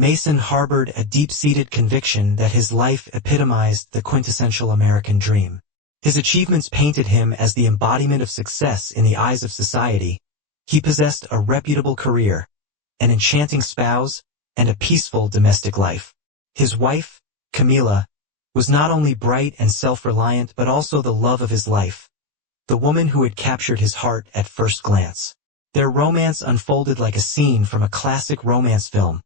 Mason harbored a deep-seated conviction that his life epitomized the quintessential American dream. His achievements painted him as the embodiment of success in the eyes of society. He possessed a reputable career, an enchanting spouse, and a peaceful domestic life. His wife, Camila, was not only bright and self-reliant but also the love of his life, the woman who had captured his heart at first glance. Their romance unfolded like a scene from a classic romance film,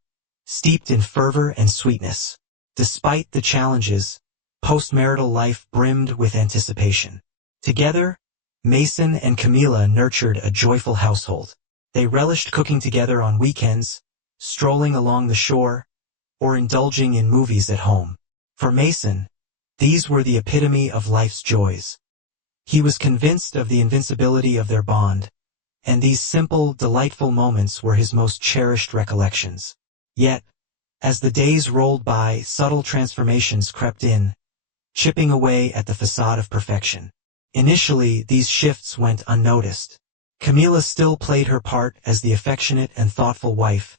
steeped in fervor and sweetness. Despite the challenges, postmarital life brimmed with anticipation. Together, Mason and Camila nurtured a joyful household. They relished cooking together on weekends, strolling along the shore, or indulging in movies at home. For Mason, these were the epitome of life's joys. He was convinced of the invincibility of their bond, and these simple, delightful moments were his most cherished recollections. Yet, as the days rolled by, subtle transformations crept in, chipping away at the facade of perfection. Initially, these shifts went unnoticed. Camila still played her part as the affectionate and thoughtful wife,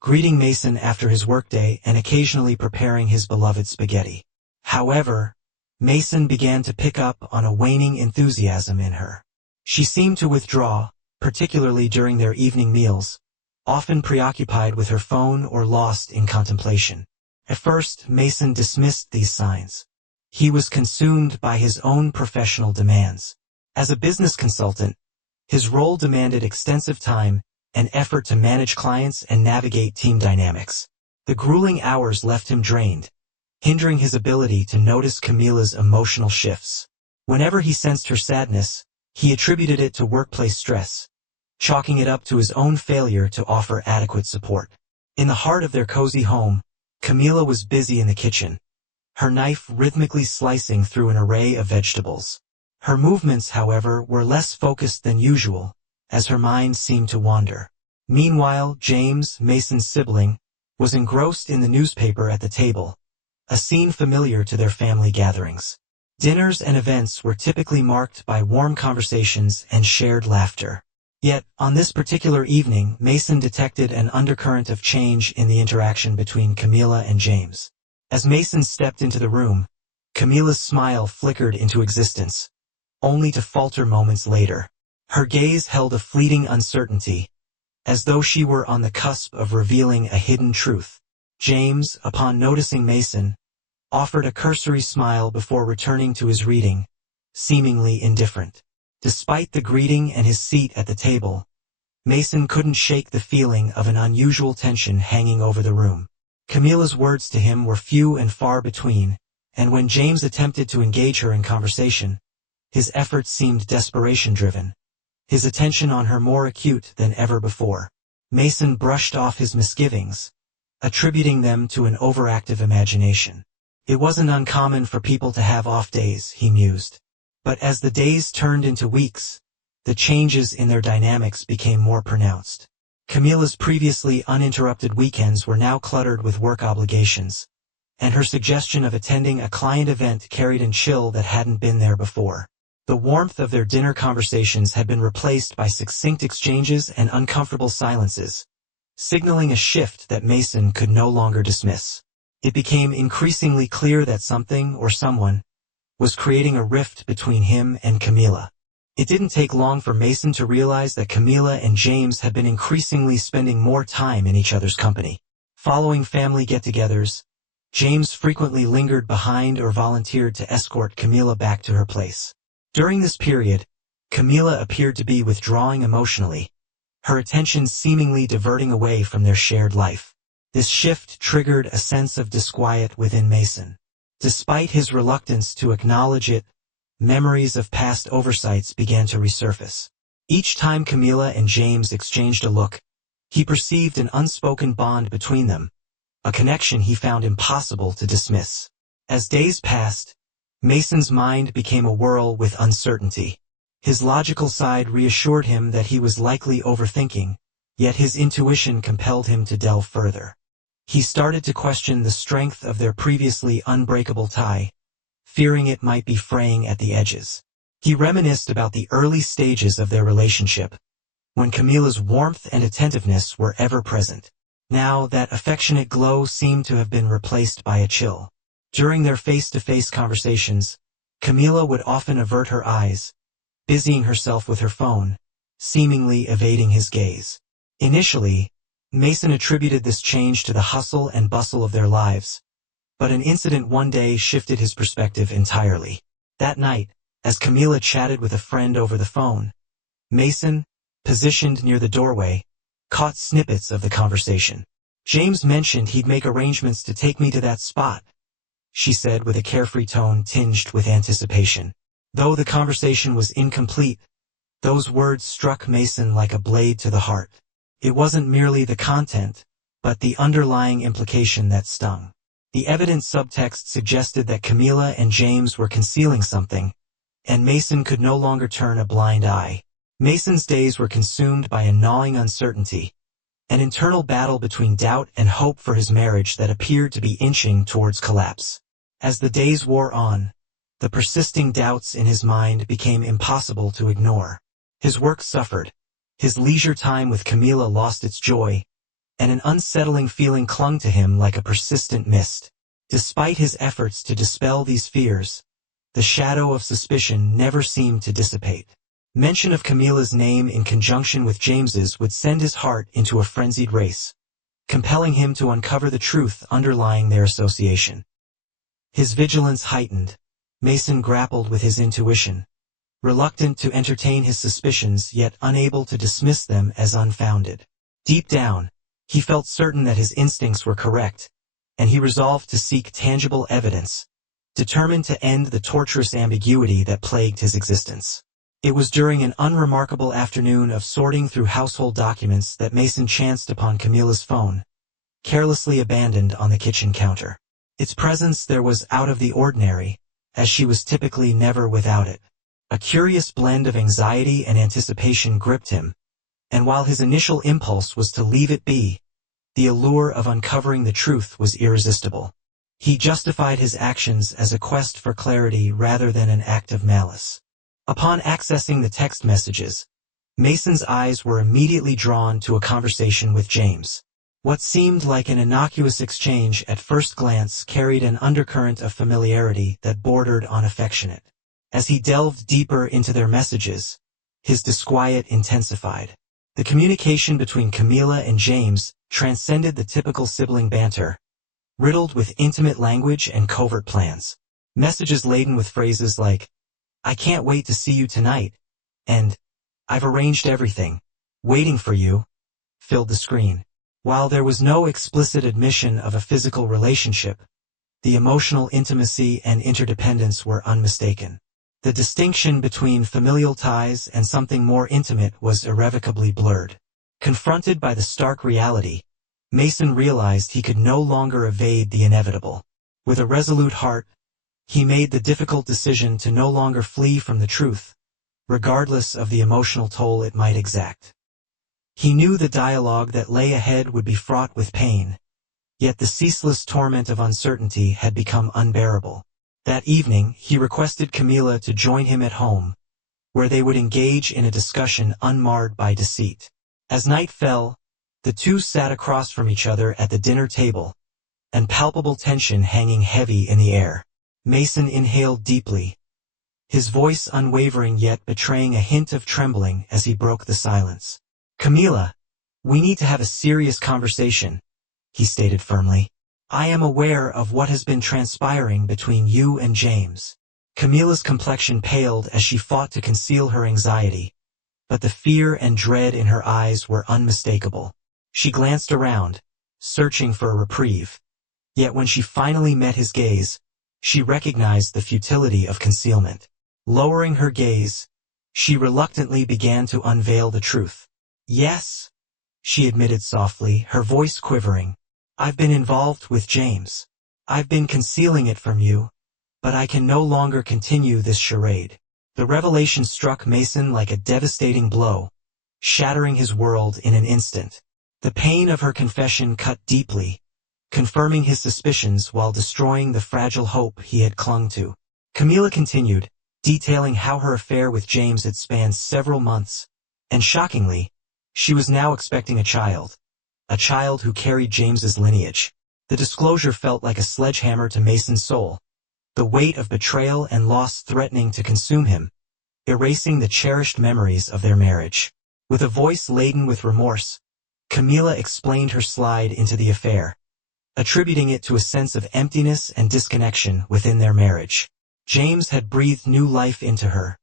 greeting Mason after his workday and occasionally preparing his beloved spaghetti. However, Mason began to pick up on a waning enthusiasm in her. She seemed to withdraw, particularly during their evening meals, often preoccupied with her phone or lost in contemplation. At first, Mason dismissed these signs. He was consumed by his own professional demands. As a business consultant, his role demanded extensive time and effort to manage clients and navigate team dynamics. The grueling hours left him drained, hindering his ability to notice Camila's emotional shifts. Whenever he sensed her sadness, he attributed it to workplace stress, chalking it up to his own failure to offer adequate support. In the heart of their cozy home, Camila was busy in the kitchen, her knife rhythmically slicing through an array of vegetables. Her movements, however, were less focused than usual, as her mind seemed to wander. Meanwhile, James, Mason's sibling, was engrossed in the newspaper at the table, a scene familiar to their family gatherings. Dinners and events were typically marked by warm conversations and shared laughter. Yet, on this particular evening, Mason detected an undercurrent of change in the interaction between Camila and James. As Mason stepped into the room, Camila's smile flickered into existence, only to falter moments later. Her gaze held a fleeting uncertainty, as though she were on the cusp of revealing a hidden truth. James, upon noticing Mason, offered a cursory smile before returning to his reading, seemingly indifferent. Despite the greeting and his seat at the table, Mason couldn't shake the feeling of an unusual tension hanging over the room. Camila's words to him were few and far between, and when James attempted to engage her in conversation, his efforts seemed desperation-driven, his attention on her more acute than ever before. Mason brushed off his misgivings, attributing them to an overactive imagination. It wasn't uncommon for people to have off days, he mused. But as the days turned into weeks, the changes in their dynamics became more pronounced. Camila's previously uninterrupted weekends were now cluttered with work obligations, and her suggestion of attending a client event carried a chill that hadn't been there before. The warmth of their dinner conversations had been replaced by succinct exchanges and uncomfortable silences, signaling a shift that Mason could no longer dismiss. It became increasingly clear that something or someone was creating a rift between him and Camila. It didn't take long for Mason to realize that Camila and James had been increasingly spending more time in each other's company. Following family get-togethers, James frequently lingered behind or volunteered to escort Camila back to her place. During this period, Camila appeared to be withdrawing emotionally, her attention seemingly diverting away from their shared life. This shift triggered a sense of disquiet within Mason. Despite his reluctance to acknowledge it, memories of past oversights began to resurface. Each time Camila and James exchanged a look, he perceived an unspoken bond between them, a connection he found impossible to dismiss. As days passed, Mason's mind became a whirl with uncertainty. His logical side reassured him that he was likely overthinking, yet his intuition compelled him to delve further. He started to question the strength of their previously unbreakable tie, fearing it might be fraying at the edges. He reminisced about the early stages of their relationship, when Camila's warmth and attentiveness were ever present. Now that affectionate glow seemed to have been replaced by a chill. During their face-to-face conversations, Camila would often avert her eyes, busying herself with her phone, seemingly evading his gaze. Initially, Mason attributed this change to the hustle and bustle of their lives, but an incident one day shifted his perspective entirely. That night, as Camila chatted with a friend over the phone, Mason, positioned near the doorway, caught snippets of the conversation. "James mentioned he'd make arrangements to take me to that spot," she said with a carefree tone tinged with anticipation. Though the conversation was incomplete, those words struck Mason like a blade to the heart. It wasn't merely the content, but the underlying implication that stung. The evident subtext suggested that Camila and James were concealing something, and Mason could no longer turn a blind eye. Mason's days were consumed by a gnawing uncertainty, an internal battle between doubt and hope for his marriage that appeared to be inching towards collapse. As the days wore on, the persisting doubts in his mind became impossible to ignore. His work suffered, his leisure time with Camila lost its joy, and an unsettling feeling clung to him like a persistent mist. Despite his efforts to dispel these fears, the shadow of suspicion never seemed to dissipate. Mention of Camila's name in conjunction with James's would send his heart into a frenzied race, compelling him to uncover the truth underlying their association. His vigilance heightened. Mason grappled with his intuition, reluctant to entertain his suspicions yet unable to dismiss them as unfounded. Deep down, he felt certain that his instincts were correct, and he resolved to seek tangible evidence, determined to end the torturous ambiguity that plagued his existence. It was during an unremarkable afternoon of sorting through household documents that Mason chanced upon Camila's phone, carelessly abandoned on the kitchen counter. Its presence there was out of the ordinary, as she was typically never without it. A curious blend of anxiety and anticipation gripped him, and while his initial impulse was to leave it be, the allure of uncovering the truth was irresistible. He justified his actions as a quest for clarity rather than an act of malice. Upon accessing the text messages, Mason's eyes were immediately drawn to a conversation with James. What seemed like an innocuous exchange at first glance carried an undercurrent of familiarity that bordered on affectionate. As he delved deeper into their messages, his disquiet intensified. The communication between Camila and James transcended the typical sibling banter, riddled with intimate language and covert plans. Messages laden with phrases like, "I can't wait to see you tonight," and "I've arranged everything, waiting for you," filled the screen. While there was no explicit admission of a physical relationship, the emotional intimacy and interdependence were unmistaken. The distinction between familial ties and something more intimate was irrevocably blurred. Confronted by the stark reality, Mason realized he could no longer evade the inevitable. With a resolute heart, he made the difficult decision to no longer flee from the truth, regardless of the emotional toll it might exact. He knew the dialogue that lay ahead would be fraught with pain, yet the ceaseless torment of uncertainty had become unbearable. That evening, he requested Camila to join him at home, where they would engage in a discussion unmarred by deceit. As night fell, the two sat across from each other at the dinner table, and palpable tension hanging heavy in the air. Mason inhaled deeply, his voice unwavering yet betraying a hint of trembling as he broke the silence. "Camila, we need to have a serious conversation," he stated firmly. "I am aware of what has been transpiring between you and James." Camila's complexion paled as she fought to conceal her anxiety, but the fear and dread in her eyes were unmistakable. She glanced around, searching for a reprieve, yet when she finally met his gaze, she recognized the futility of concealment. Lowering her gaze, she reluctantly began to unveil the truth. "Yes," she admitted softly, her voice quivering. "I've been involved with James. I've been concealing it from you, but I can no longer continue this charade." The revelation struck Mason like a devastating blow, shattering his world in an instant. The pain of her confession cut deeply, confirming his suspicions while destroying the fragile hope he had clung to. Camila continued, detailing how her affair with James had spanned several months, and shockingly, she was now expecting a child. a child who carried James's lineage. The disclosure felt like a sledgehammer to Mason's soul, the weight of betrayal and loss threatening to consume him, erasing the cherished memories of their marriage. With a voice laden with remorse, Camila explained her slide into the affair, attributing it to a sense of emptiness and disconnection within their marriage. James had breathed new life into her,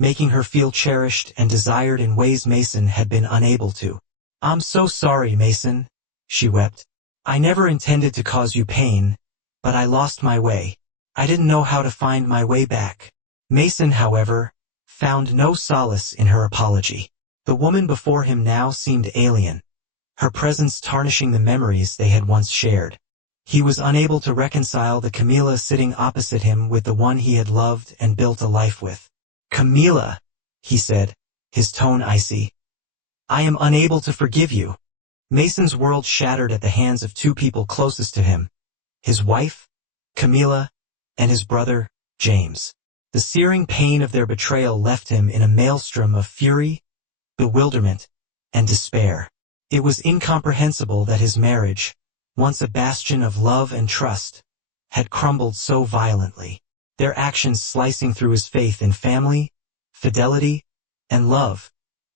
making her feel cherished and desired in ways Mason had been unable to. "I'm so sorry, Mason," she wept. "I never intended to cause you pain, but I lost my way. I didn't know how to find my way back." Mason, however, found no solace in her apology. The woman before him now seemed alien, her presence tarnishing the memories they had once shared. He was unable to reconcile the Camila sitting opposite him with the one he had loved and built a life with. "Camila," he said, his tone icy, "I am unable to forgive you." Mason's world shattered at the hands of two people closest to him, his wife, Camila, and his brother, James. The searing pain of their betrayal left him in a maelstrom of fury, bewilderment, and despair. It was incomprehensible that his marriage, once a bastion of love and trust, had crumbled so violently, their actions slicing through his faith in family, fidelity, and love,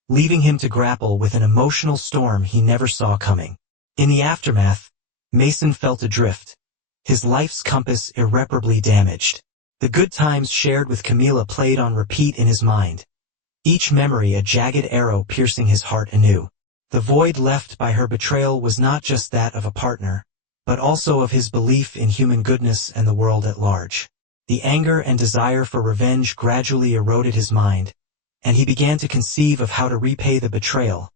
leaving him to grapple with an emotional storm he never saw coming. In the aftermath, Mason felt adrift, his life's compass irreparably damaged. The good times shared with Camila played on repeat in his mind, each memory a jagged arrow piercing his heart anew. The void left by her betrayal was not just that of a partner, but also of his belief in human goodness and the world at large. The anger and desire for revenge gradually eroded his mind, and he began to conceive of how to repay the betrayal,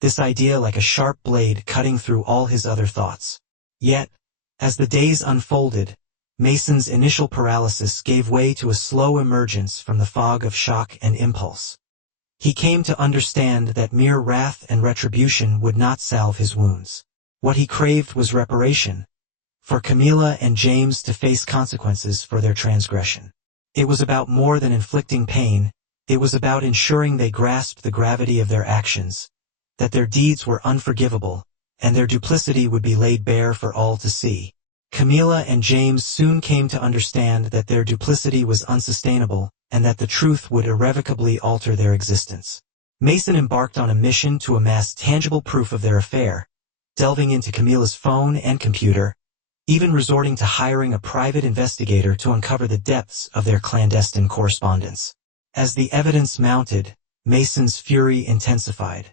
this idea like a sharp blade cutting through all his other thoughts. Yet, as the days unfolded, Mason's initial paralysis gave way to a slow emergence from the fog of shock and impulse. He came to understand that mere wrath and retribution would not salve his wounds. What he craved was reparation, for Camila and James to face consequences for their transgression. It was about more than inflicting pain, it was about ensuring they grasped the gravity of their actions, that their deeds were unforgivable, and their duplicity would be laid bare for all to see. Camila and James soon came to understand that their duplicity was unsustainable, and that the truth would irrevocably alter their existence. Mason embarked on a mission to amass tangible proof of their affair, delving into Camila's phone and computer, even resorting to hiring a private investigator to uncover the depths of their clandestine correspondence. As the evidence mounted, Mason's fury intensified.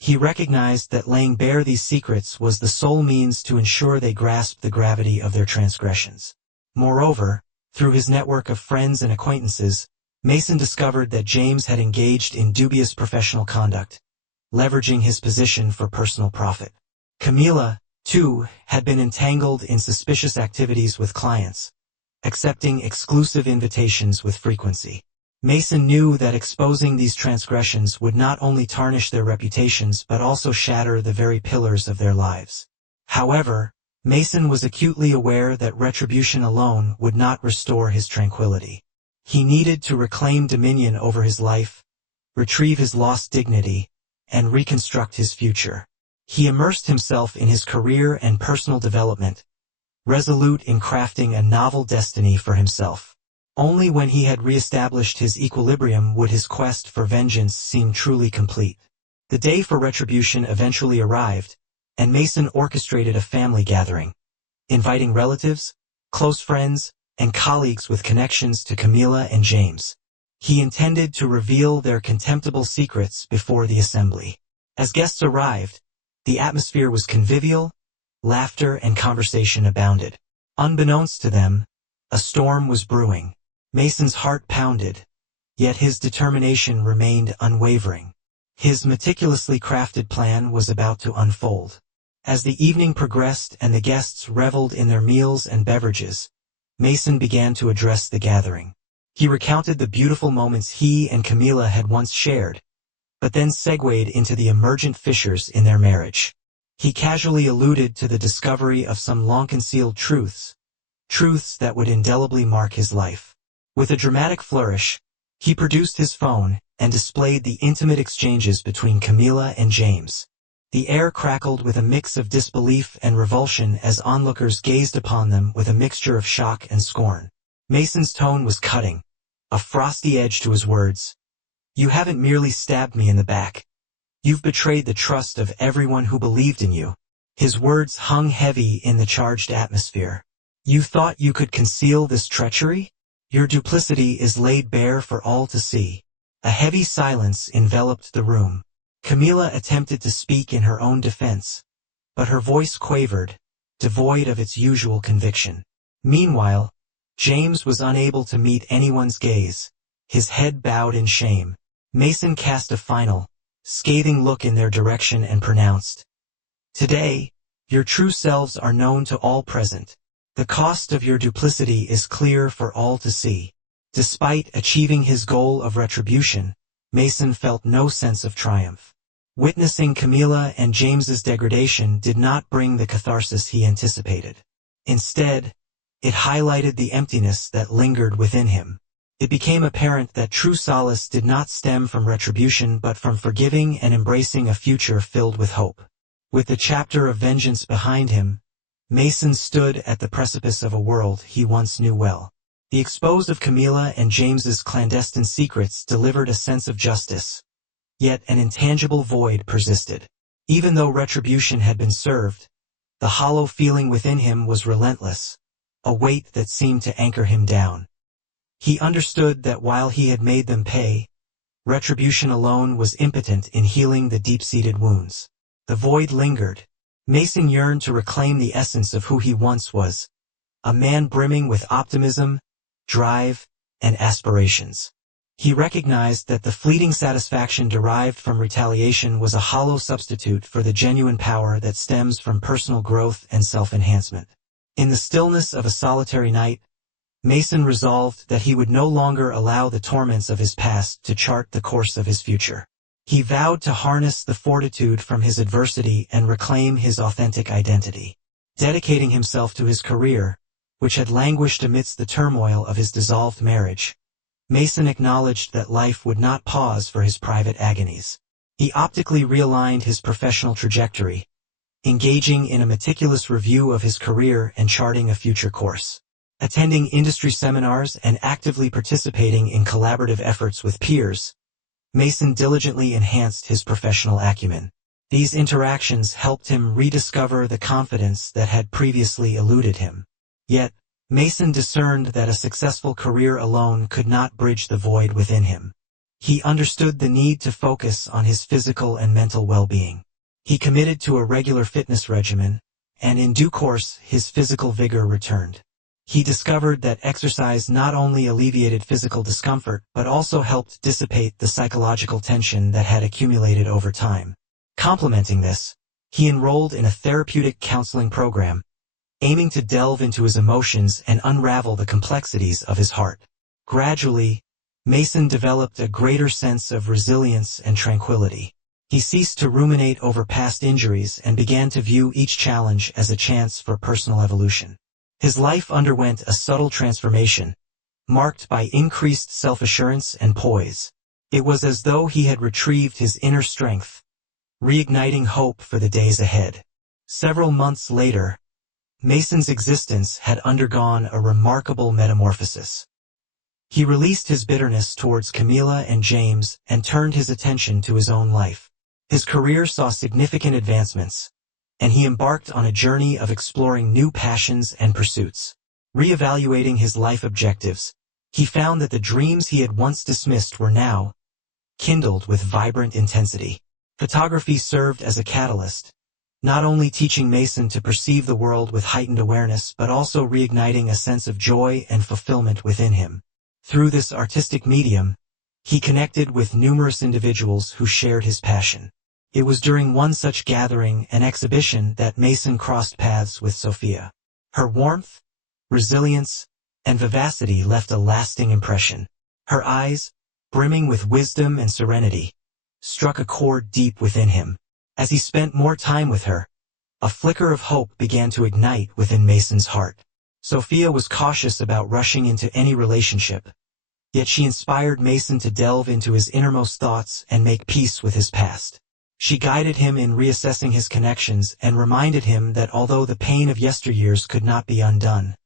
He recognized that laying bare these secrets was the sole means to ensure they grasped the gravity of their transgressions. Moreover, through his network of friends and acquaintances, Mason discovered that James had engaged in dubious professional conduct, leveraging his position for personal profit. Camila, too, had been entangled in suspicious activities with clients, accepting exclusive invitations with frequency. Mason knew that exposing these transgressions would not only tarnish their reputations but also shatter the very pillars of their lives. However, Mason was acutely aware that retribution alone would not restore his tranquility. He needed to reclaim dominion over his life, retrieve his lost dignity, and reconstruct his future. He immersed himself in his career and personal development, resolute in crafting a novel destiny for himself. Only when he had re-established his equilibrium would his quest for vengeance seem truly complete. The day for retribution eventually arrived, and Mason orchestrated a family gathering, inviting relatives, close friends, and colleagues with connections to Camila and James. He intended to reveal their contemptible secrets before the assembly. As guests arrived, the atmosphere was convivial, laughter and conversation abounded. Unbeknownst to them, a storm was brewing. Mason's heart pounded, yet his determination remained unwavering. His meticulously crafted plan was about to unfold. As the evening progressed and the guests reveled in their meals and beverages, Mason began to address the gathering. He recounted the beautiful moments he and Camila had once shared, but then segued into the emergent fissures in their marriage. He casually alluded to the discovery of some long-concealed truths that would indelibly mark his life. With a dramatic flourish, he produced his phone and displayed the intimate exchanges between Camila and James. The air crackled with a mix of disbelief and revulsion as onlookers gazed upon them with a mixture of shock and scorn. Mason's tone was cutting, a frosty edge to his words. You haven't merely stabbed me in the back. You've betrayed the trust of everyone who believed in you. His words hung heavy in the charged atmosphere. You thought you could conceal this treachery? Your duplicity is laid bare for all to see. A heavy silence enveloped the room. Camilla attempted to speak in her own defense, but her voice quavered, devoid of its usual conviction. Meanwhile, James was unable to meet anyone's gaze, his head bowed in shame. Mason cast a final, scathing look in their direction and pronounced, Today, your true selves are known to all present. The cost of your duplicity is clear for all to see. Despite achieving his goal of retribution, Mason felt no sense of triumph. Witnessing Camilla and James's degradation did not bring the catharsis he anticipated. Instead, it highlighted the emptiness that lingered within him. It became apparent that true solace did not stem from retribution but from forgiving and embracing a future filled with hope. With the chapter of vengeance behind him, Mason stood at the precipice of a world he once knew well. The expose of Camilla and James's clandestine secrets delivered a sense of justice. Yet an intangible void persisted. Even though retribution had been served, the hollow feeling within him was relentless, a weight that seemed to anchor him down. He understood that while he had made them pay, retribution alone was impotent in healing the deep-seated wounds. The void lingered. Mason yearned to reclaim the essence of who he once was, a man brimming with optimism, drive, and aspirations. He recognized that the fleeting satisfaction derived from retaliation was a hollow substitute for the genuine power that stems from personal growth and self-enhancement. In the stillness of a solitary night, Mason resolved that he would no longer allow the torments of his past to chart the course of his future. He vowed to harness the fortitude from his adversity and reclaim his authentic identity. Dedicating himself to his career, which had languished amidst the turmoil of his dissolved marriage, Mason acknowledged that life would not pause for his private agonies. He optically realigned his professional trajectory, engaging in a meticulous review of his career and charting a future course. Attending industry seminars and actively participating in collaborative efforts with peers, Mason diligently enhanced his professional acumen. These interactions helped him rediscover the confidence that had previously eluded him. Yet, Mason discerned that a successful career alone could not bridge the void within him. He understood the need to focus on his physical and mental well-being. He committed to a regular fitness regimen, and in due course his physical vigor returned. He discovered that exercise not only alleviated physical discomfort but also helped dissipate the psychological tension that had accumulated over time. Complementing this, he enrolled in a therapeutic counseling program, aiming to delve into his emotions and unravel the complexities of his heart. Gradually, Mason developed a greater sense of resilience and tranquility. He ceased to ruminate over past injuries and began to view each challenge as a chance for personal evolution. His life underwent a subtle transformation, marked by increased self-assurance and poise. It was as though he had retrieved his inner strength, reigniting hope for the days ahead. Several months later, Mason's existence had undergone a remarkable metamorphosis. He released his bitterness towards Camilla and James and turned his attention to his own life. His career saw significant advancements, and he embarked on a journey of exploring new passions and pursuits. Reevaluating his life objectives, he found that the dreams he had once dismissed were now kindled with vibrant intensity. Photography served as a catalyst, not only teaching Mason to perceive the world with heightened awareness but also reigniting a sense of joy and fulfillment within him. Through this artistic medium, he connected with numerous individuals who shared his passion. It was during one such gathering and exhibition that Mason crossed paths with Sophia. Her warmth, resilience, and vivacity left a lasting impression. Her eyes, brimming with wisdom and serenity, struck a chord deep within him. As he spent more time with her, a flicker of hope began to ignite within Mason's heart. Sophia was cautious about rushing into any relationship, yet she inspired Mason to delve into his innermost thoughts and make peace with his past. She guided him in reassessing his connections and reminded him that although the pain of yesteryears could not be undone,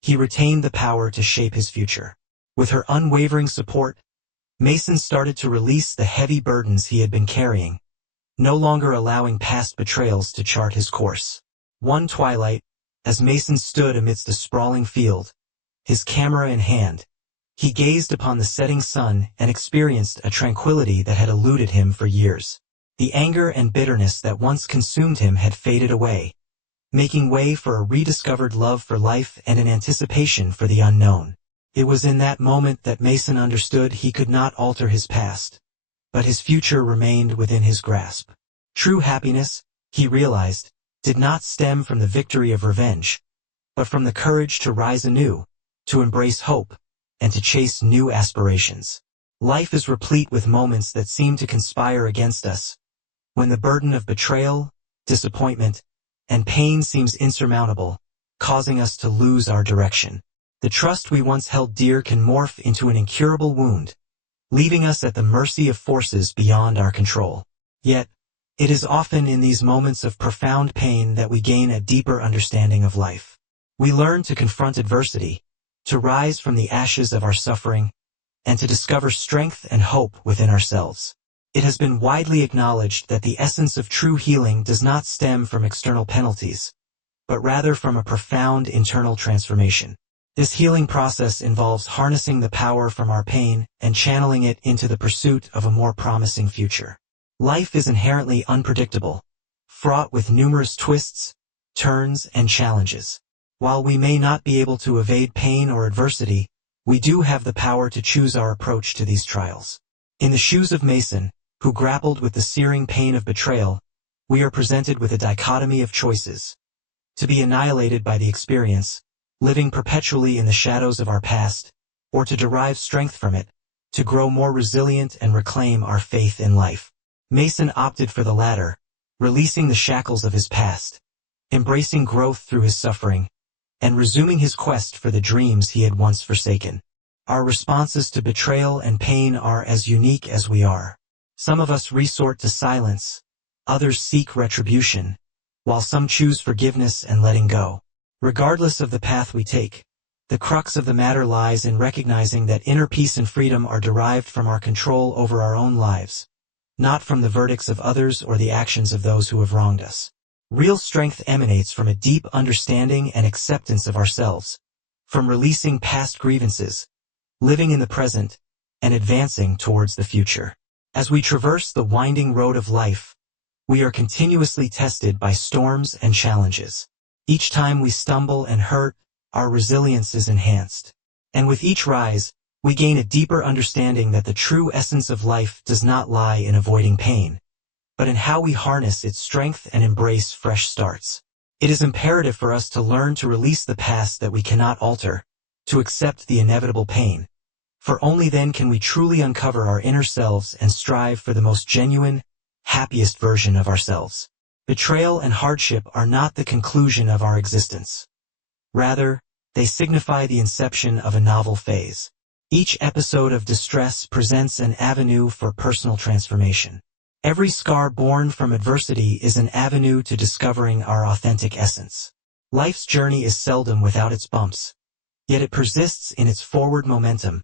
he retained the power to shape his future. With her unwavering support, Mason started to release the heavy burdens he had been carrying, no longer allowing past betrayals to chart his course. One twilight, as Mason stood amidst a sprawling field, his camera in hand, he gazed upon the setting sun and experienced a tranquility that had eluded him for years. The anger and bitterness that once consumed him had faded away, making way for a rediscovered love for life and an anticipation for the unknown. It was in that moment that Mason understood he could not alter his past, but his future remained within his grasp. True happiness, he realized, did not stem from the victory of revenge, but from the courage to rise anew, to embrace hope, and to chase new aspirations. Life is replete with moments that seem to conspire against us, when the burden of betrayal, disappointment, and pain seems insurmountable, causing us to lose our direction. The trust we once held dear can morph into an incurable wound, leaving us at the mercy of forces beyond our control. Yet, it is often in these moments of profound pain that we gain a deeper understanding of life. We learn to confront adversity, to rise from the ashes of our suffering, and to discover strength and hope within ourselves. It has been widely acknowledged that the essence of true healing does not stem from external penalties, but rather from a profound internal transformation. This healing process involves harnessing the power from our pain and channeling it into the pursuit of a more promising future. Life is inherently unpredictable, fraught with numerous twists, turns, and challenges. While we may not be able to evade pain or adversity, we do have the power to choose our approach to these trials. In the shoes of Mason, who grappled with the searing pain of betrayal, we are presented with a dichotomy of choices. To be annihilated by the experience, living perpetually in the shadows of our past, or to derive strength from it, to grow more resilient and reclaim our faith in life. Mason opted for the latter, releasing the shackles of his past, embracing growth through his suffering, and resuming his quest for the dreams he had once forsaken. Our responses to betrayal and pain are as unique as we are. Some of us resort to silence, others seek retribution, while some choose forgiveness and letting go. Regardless of the path we take, the crux of the matter lies in recognizing that inner peace and freedom are derived from our control over our own lives, not from the verdicts of others or the actions of those who have wronged us. Real strength emanates from a deep understanding and acceptance of ourselves, from releasing past grievances, living in the present, and advancing towards the future. As we traverse the winding road of life, we are continuously tested by storms and challenges. Each time we stumble and hurt, our resilience is enhanced. And with each rise, we gain a deeper understanding that the true essence of life does not lie in avoiding pain, but in how we harness its strength and embrace fresh starts. It is imperative for us to learn to release the past that we cannot alter, to accept the inevitable pain, for only then can we truly uncover our inner selves and strive for the most genuine, happiest version of ourselves. Betrayal and hardship are not the conclusion of our existence. Rather, they signify the inception of a novel phase. Each episode of distress presents an avenue for personal transformation. Every scar born from adversity is an avenue to discovering our authentic essence. Life's journey is seldom without its bumps, yet it persists in its forward momentum,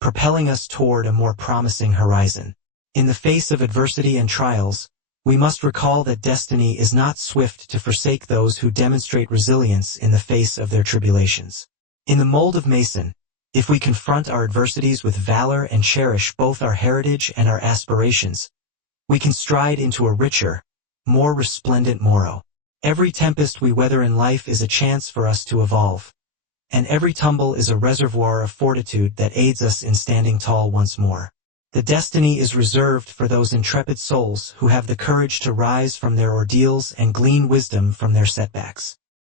propelling us toward a more promising horizon. In the face of adversity and trials, we must recall that destiny is not swift to forsake those who demonstrate resilience in the face of their tribulations. In the mold of Mason, if we confront our adversities with valor and cherish both our heritage and our aspirations, we can stride into a richer, more resplendent morrow. Every tempest we weather in life is a chance for us to evolve, and every tumble is a reservoir of fortitude that aids us in standing tall once more. The destiny is reserved for those intrepid souls who have the courage to rise from their ordeals and glean wisdom from their setbacks.